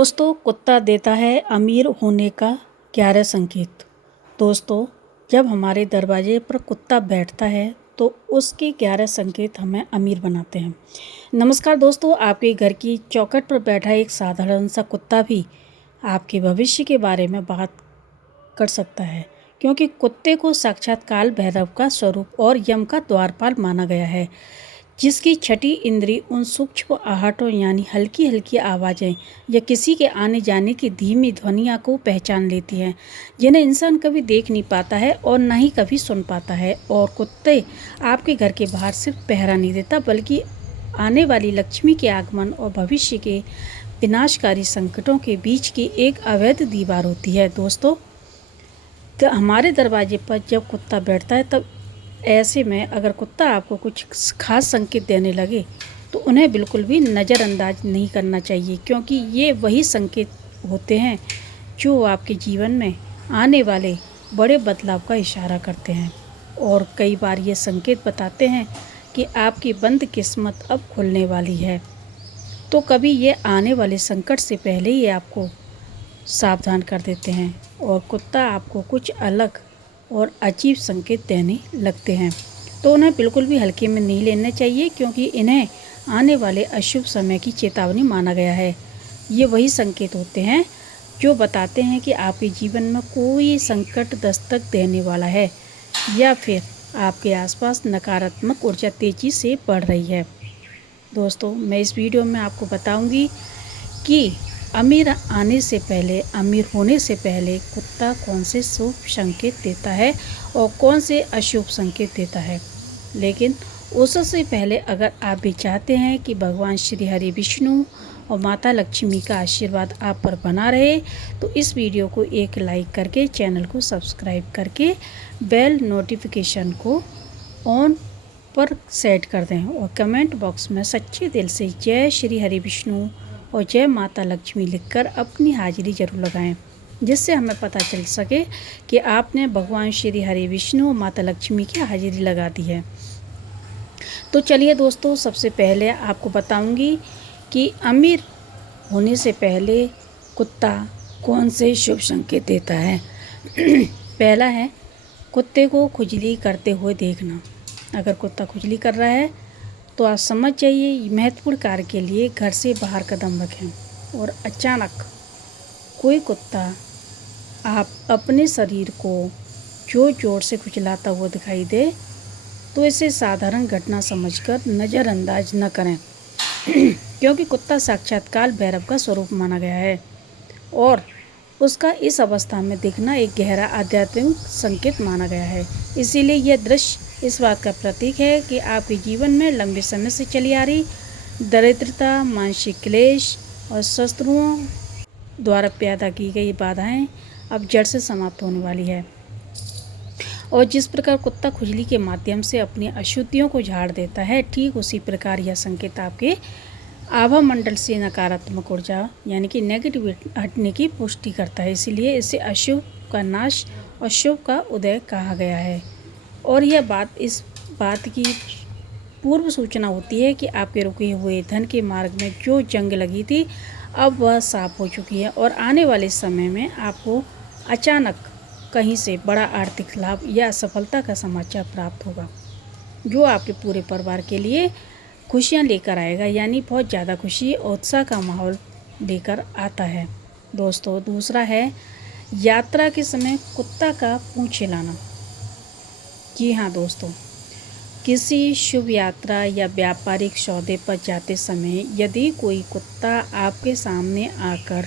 दोस्तों, कुत्ता देता है अमीर होने का 11 संकेत। दोस्तों, जब हमारे दरवाजे पर कुत्ता बैठता है तो उसके 11 संकेत हमें अमीर बनाते हैं। नमस्कार दोस्तों, आपके घर की चौखट पर बैठा एक साधारण सा कुत्ता भी आपके भविष्य के बारे में बात कर सकता है, क्योंकि कुत्ते को साक्षात काल भैरव का स्वरूप और यम का द्वारपाल माना गया है, जिसकी छठी इंद्री उन सूक्ष्म आहटों यानी हल्की हल्की आवाज़ें या किसी के आने जाने की धीमी ध्वनियों को पहचान लेती हैं, जिन्हें इंसान कभी देख नहीं पाता है और ना ही कभी सुन पाता है। और कुत्ते आपके घर के बाहर सिर्फ पहरा नहीं देता, बल्कि आने वाली लक्ष्मी के आगमन और भविष्य के विनाशकारी संकटों के बीच की एक अवैध दीवार होती है। दोस्तों, तो हमारे दरवाजे पर जब कुत्ता बैठता है, तब ऐसे में अगर कुत्ता आपको कुछ खास संकेत देने लगे तो उन्हें बिल्कुल भी नज़रअंदाज नहीं करना चाहिए, क्योंकि ये वही संकेत होते हैं जो आपके जीवन में आने वाले बड़े बदलाव का इशारा करते हैं। और कई बार ये संकेत बताते हैं कि आपकी बंद किस्मत अब खुलने वाली है। तो कभी ये आने वाले संकट से पहले ही आपको सावधान कर देते हैं और कुत्ता आपको कुछ अलग और अजीब संकेत देने लगते हैं, तो उन्हें बिल्कुल भी हल्के में नहीं लेना चाहिए, क्योंकि इन्हें आने वाले अशुभ समय की चेतावनी माना गया है। ये वही संकेत होते हैं जो बताते हैं कि आपके जीवन में कोई संकट दस्तक देने वाला है या फिर आपके आसपास नकारात्मक ऊर्जा तेज़ी से बढ़ रही है। दोस्तों, मैं इस वीडियो में आपको बताऊंगी कि अमीर आने से पहले, अमीर होने से पहले कुत्ता कौन से शुभ संकेत देता है और कौन से अशुभ संकेत देता है। लेकिन उससे पहले अगर आप भी चाहते हैं कि भगवान श्री हरि विष्णु और माता लक्ष्मी का आशीर्वाद आप पर बना रहे, तो इस वीडियो को एक लाइक करके, चैनल को सब्सक्राइब करके, बेल नोटिफिकेशन को ऑन पर सेट कर दें और कमेंट बॉक्स में सच्चे दिल से जय श्री हरि विष्णु और जय माता लक्ष्मी लिखकर अपनी हाजिरी जरूर लगाएं, जिससे हमें पता चल सके कि आपने भगवान श्री हरि विष्णु और माता लक्ष्मी की हाजिरी लगा दी है। तो चलिए दोस्तों, सबसे पहले आपको बताऊंगी कि अमीर होने से पहले कुत्ता कौन से शुभ संकेत देता है। पहला है कुत्ते को खुजली करते हुए देखना। अगर कुत्ता खुजली कर रहा है तो आप समझ जाइए महत्वपूर्ण कार्य के लिए घर से बाहर कदम रखें। और अचानक कोई कुत्ता आप अपने शरीर को जोर जोर से खुजलाता हुआ दिखाई दे, तो इसे साधारण घटना समझकर नज़रअंदाज न करें, क्योंकि कुत्ता साक्षात काल भैरव का स्वरूप माना गया है और उसका इस अवस्था में दिखना एक गहरा आध्यात्मिक संकेत माना गया है। इसीलिए यह दृश्य इस बात का प्रतीक है कि आपके जीवन में लंबे समय से चली आ रही दरिद्रता, मानसिक क्लेश और शत्रुओं द्वारा पैदा की गई बाधाएं अब जड़ से समाप्त होने वाली है। और जिस प्रकार कुत्ता खुजली के माध्यम से अपनी अशुद्धियों को झाड़ देता है, ठीक उसी प्रकार यह संकेत आपके आभा मंडल से नकारात्मक ऊर्जा यानी कि नेगेटिविटी हटने की पुष्टि करता है। इसीलिए इसे अशुभ का नाश और शुभ का उदय कहा गया है। और यह बात इस बात की पूर्व सूचना होती है कि आपके रुके हुए धन के मार्ग में जो जंग लगी थी, अब वह साफ हो चुकी है और आने वाले समय में आपको अचानक कहीं से बड़ा आर्थिक लाभ या सफलता का समाचार प्राप्त होगा, जो आपके पूरे परिवार के लिए खुशियां लेकर आएगा, यानी बहुत ज़्यादा खुशी और उत्साह का माहौल लेकर आता है। दोस्तों, दूसरा है यात्रा के समय कुत्ता का पूंछ हिलाना। जी हाँ दोस्तों, किसी शुभ यात्रा या व्यापारिक सौदे पर जाते समय यदि कोई कुत्ता आपके सामने आकर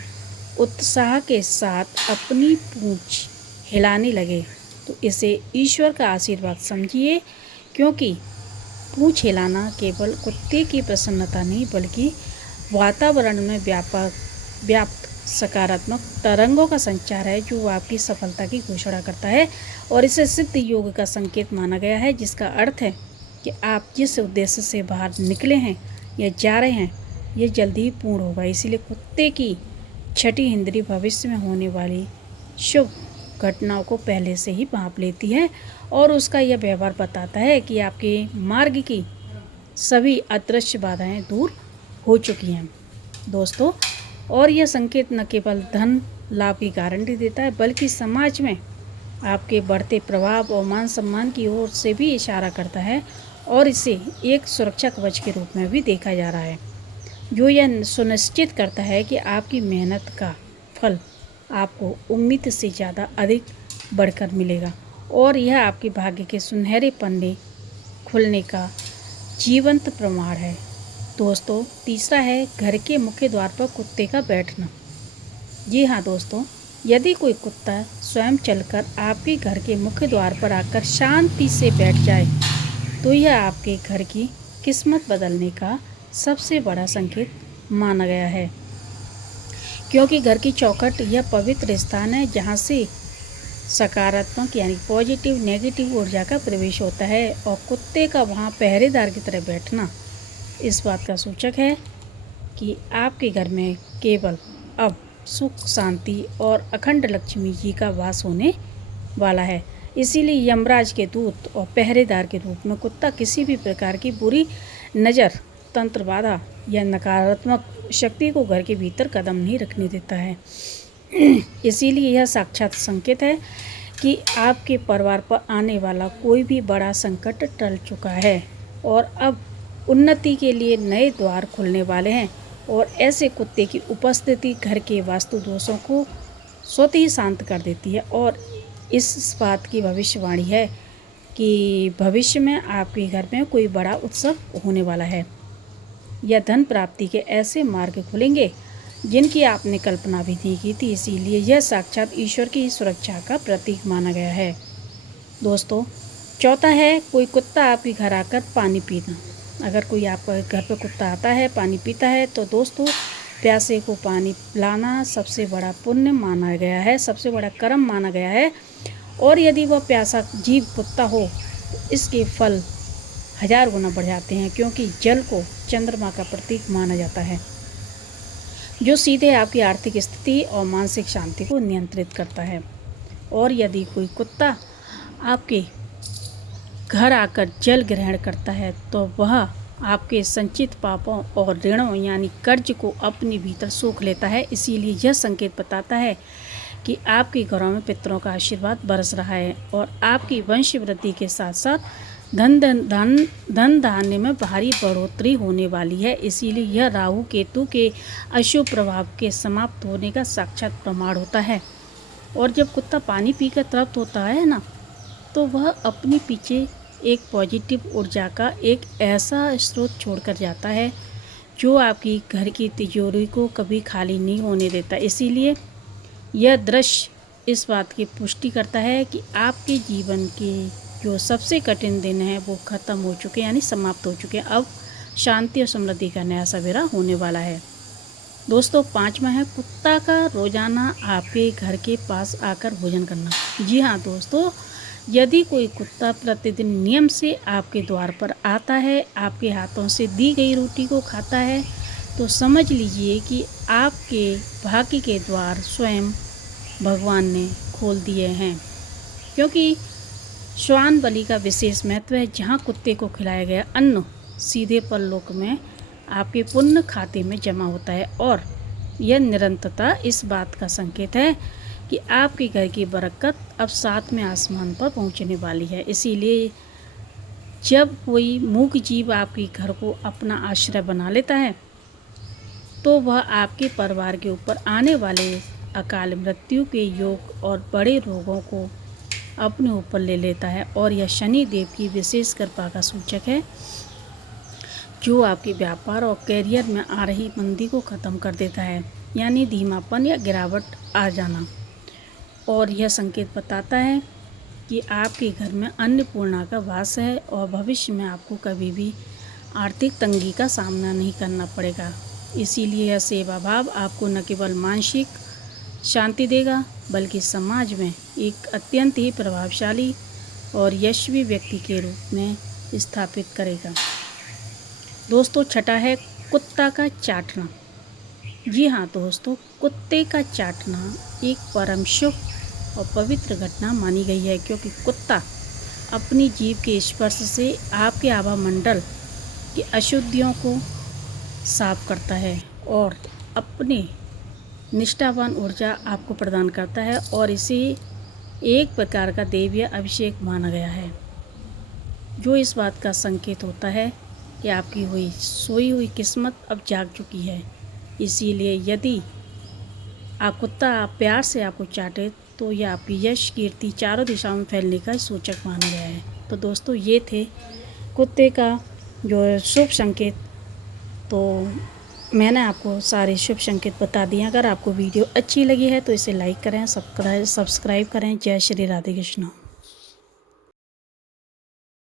उत्साह के साथ अपनी पूंछ हिलाने लगे, तो इसे ईश्वर का आशीर्वाद समझिए, क्योंकि पूंछ हिलाना केवल कुत्ते की प्रसन्नता नहीं, बल्कि वातावरण में व्याप्त सकारात्मक तरंगों का संचार है, जो आपकी सफलता की घोषणा करता है। और इसे सिद्ध योग का संकेत माना गया है, जिसका अर्थ है कि आप जिस उद्देश्य से बाहर निकले हैं या जा रहे हैं, ये जल्दी ही पूर्ण होगा। इसीलिए कुत्ते की छठी इंद्री भविष्य में होने वाली शुभ घटनाओं को पहले से ही भांप लेती है और उसका यह व्यवहार बताता है कि आपके मार्ग की सभी अदृश्य बाधाएं दूर हो चुकी हैं। दोस्तों, और यह संकेत न केवल धन लाभ की गारंटी देता है बल्कि समाज में आपके बढ़ते प्रभाव और मान सम्मान की ओर से भी इशारा करता है और इसे एक सुरक्षा कवच के रूप में भी देखा जा रहा है, जो यह सुनिश्चित करता है कि आपकी मेहनत का फल आपको उम्मीद से ज़्यादा अधिक बढ़कर मिलेगा और यह आपके भाग्य के सुनहरे पन्ने खुलने का जीवंत प्रमाण है। दोस्तों, तीसरा है घर के मुख्य द्वार पर कुत्ते का बैठना। जी हाँ दोस्तों, यदि कोई कुत्ता स्वयं चलकर आपके घर के मुख्य द्वार पर आकर शांति से बैठ जाए तो यह आपके घर की किस्मत बदलने का सबसे बड़ा संकेत माना गया है, क्योंकि घर की चौखट यह पवित्र स्थान है जहाँ से सकारात्मक यानी पॉजिटिव नेगेटिव ऊर्जा का प्रवेश होता है और कुत्ते का वहाँ पहरेदार की तरह बैठना इस बात का सूचक है कि आपके घर में केवल अब सुख शांति और अखंड लक्ष्मी जी का वास होने वाला है। इसीलिए यमराज के दूत और पहरेदार के रूप में कुत्ता किसी भी प्रकार की बुरी नज़र, तंत्र बाधा या नकारात्मक शक्ति को घर के भीतर कदम नहीं रखने देता है। इसीलिए यह साक्षात संकेत है कि आपके परिवार पर आने वाला कोई भी बड़ा संकट टल चुका है और अब उन्नति के लिए नए द्वार खुलने वाले हैं और ऐसे कुत्ते की उपस्थिति घर के वास्तु दोषों को स्वतः ही शांत कर देती है और इस बात की भविष्यवाणी है कि भविष्य में आपके घर में कोई बड़ा उत्सव होने वाला है या धन प्राप्ति के ऐसे मार्ग खुलेंगे जिनकी आपने कल्पना भी नहीं की थी। इसीलिए यह साक्षात ईश्वर की सुरक्षा का प्रतीक माना गया है। दोस्तों, चौथा है कोई कुत्ता आपके घर आकर पानी पीना। अगर कोई आपके घर पर कुत्ता आता है, पानी पीता है, तो दोस्तों प्यासे को पानी पिलाना सबसे बड़ा पुण्य माना गया है, सबसे बड़ा कर्म माना गया है। और यदि वह प्यासा जीव कुत्ता हो तो इसके फल 1000 गुना बढ़ जाते हैं, क्योंकि जल को चंद्रमा का प्रतीक माना जाता है जो सीधे आपकी आर्थिक स्थिति और मानसिक शांति को नियंत्रित करता है। और यदि कोई कुत्ता आपके घर आकर जल ग्रहण करता है तो वह आपके संचित पापों और ऋणों यानी कर्ज को अपने भीतर सोख लेता है। इसीलिए यह संकेत बताता है कि आपके घरों में पितरों का आशीर्वाद बरस रहा है और आपकी वंश वृद्धि के साथ साथ धन धान्य में भारी बढ़ोतरी होने वाली है। इसीलिए यह राहु केतु के अशुभ प्रभाव के समाप्त होने का साक्षात प्रमाण होता है। और जब कुत्ता पानी पीकर तृप्त होता है ना, तो वह अपने पीछे एक पॉजिटिव ऊर्जा का एक ऐसा स्रोत छोड़कर जाता है जो आपकी घर की तिजोरी को कभी खाली नहीं होने देता। इसीलिए यह दृश्य इस बात की पुष्टि करता है कि आपके जीवन के जो सबसे कठिन दिन हैं वो ख़त्म हो चुके हैं, यानी समाप्त हो चुके हैं। अब शांति और समृद्धि का नया सवेरा होने वाला है। दोस्तों, 5वां है कुत्ता का रोज़ाना आपके घर के पास आकर भोजन करना। जी हाँ दोस्तों, यदि कोई कुत्ता प्रतिदिन नियम से आपके द्वार पर आता है, आपके हाथों से दी गई रोटी को खाता है, तो समझ लीजिए कि आपके भाग्य के द्वार स्वयं भगवान ने खोल दिए हैं। क्योंकि श्वान बलि का विशेष महत्व है, जहाँ कुत्ते को खिलाया गया अन्न सीधे परलोक में आपके पुण्य खाते में जमा होता है और यह निरंतरता इस बात का संकेत है कि आपके घर की बरकत अब 7वें आसमान पर पहुंचने वाली है। इसीलिए जब कोई मूक जीव आपके घर को अपना आश्रय बना लेता है तो वह आपके परिवार के ऊपर आने वाले अकाल मृत्यु के योग और बड़े रोगों को अपने ऊपर ले लेता है। और यह शनि देव की विशेष कृपा का सूचक है जो आपके व्यापार और कैरियर में आ रही मंदी को ख़त्म कर देता है, यानी धीमापन या गिरावट आ जाना। और यह संकेत बताता है कि आपके घर में अन्नपूर्णा का वास है और भविष्य में आपको कभी भी आर्थिक तंगी का सामना नहीं करना पड़ेगा। इसीलिए यह सेवा भाव आपको न केवल मानसिक शांति देगा बल्कि समाज में एक अत्यंत ही प्रभावशाली और यशस्वी व्यक्ति के रूप में स्थापित करेगा। दोस्तों, छठा है कुत्ता का चाटना। जी हाँ दोस्तों, कुत्ते का चाटना एक परम शुभ और पवित्र घटना मानी गई है, क्योंकि कुत्ता अपनी जीभ के स्पर्श से आपके आभा मंडल की अशुद्धियों को साफ करता है और अपने निष्ठावान ऊर्जा आपको प्रदान करता है और इसे एक प्रकार का दैवीय अभिषेक माना गया है, जो इस बात का संकेत होता है कि आपकी सोई हुई किस्मत अब जाग चुकी है। इसीलिए यदि कुत्ता प्यार से आपको चाटे तो यह आपकी यश कीर्ति चारों दिशाओं में फैलने का सूचक माना गया है। तो दोस्तों, ये थे कुत्ते का जो शुभ संकेत। तो मैंने आपको सारे शुभ संकेत बता दिए। अगर आपको वीडियो अच्छी लगी है तो इसे लाइक करें, सब्सक्राइब करें। जय श्री राधे कृष्ण।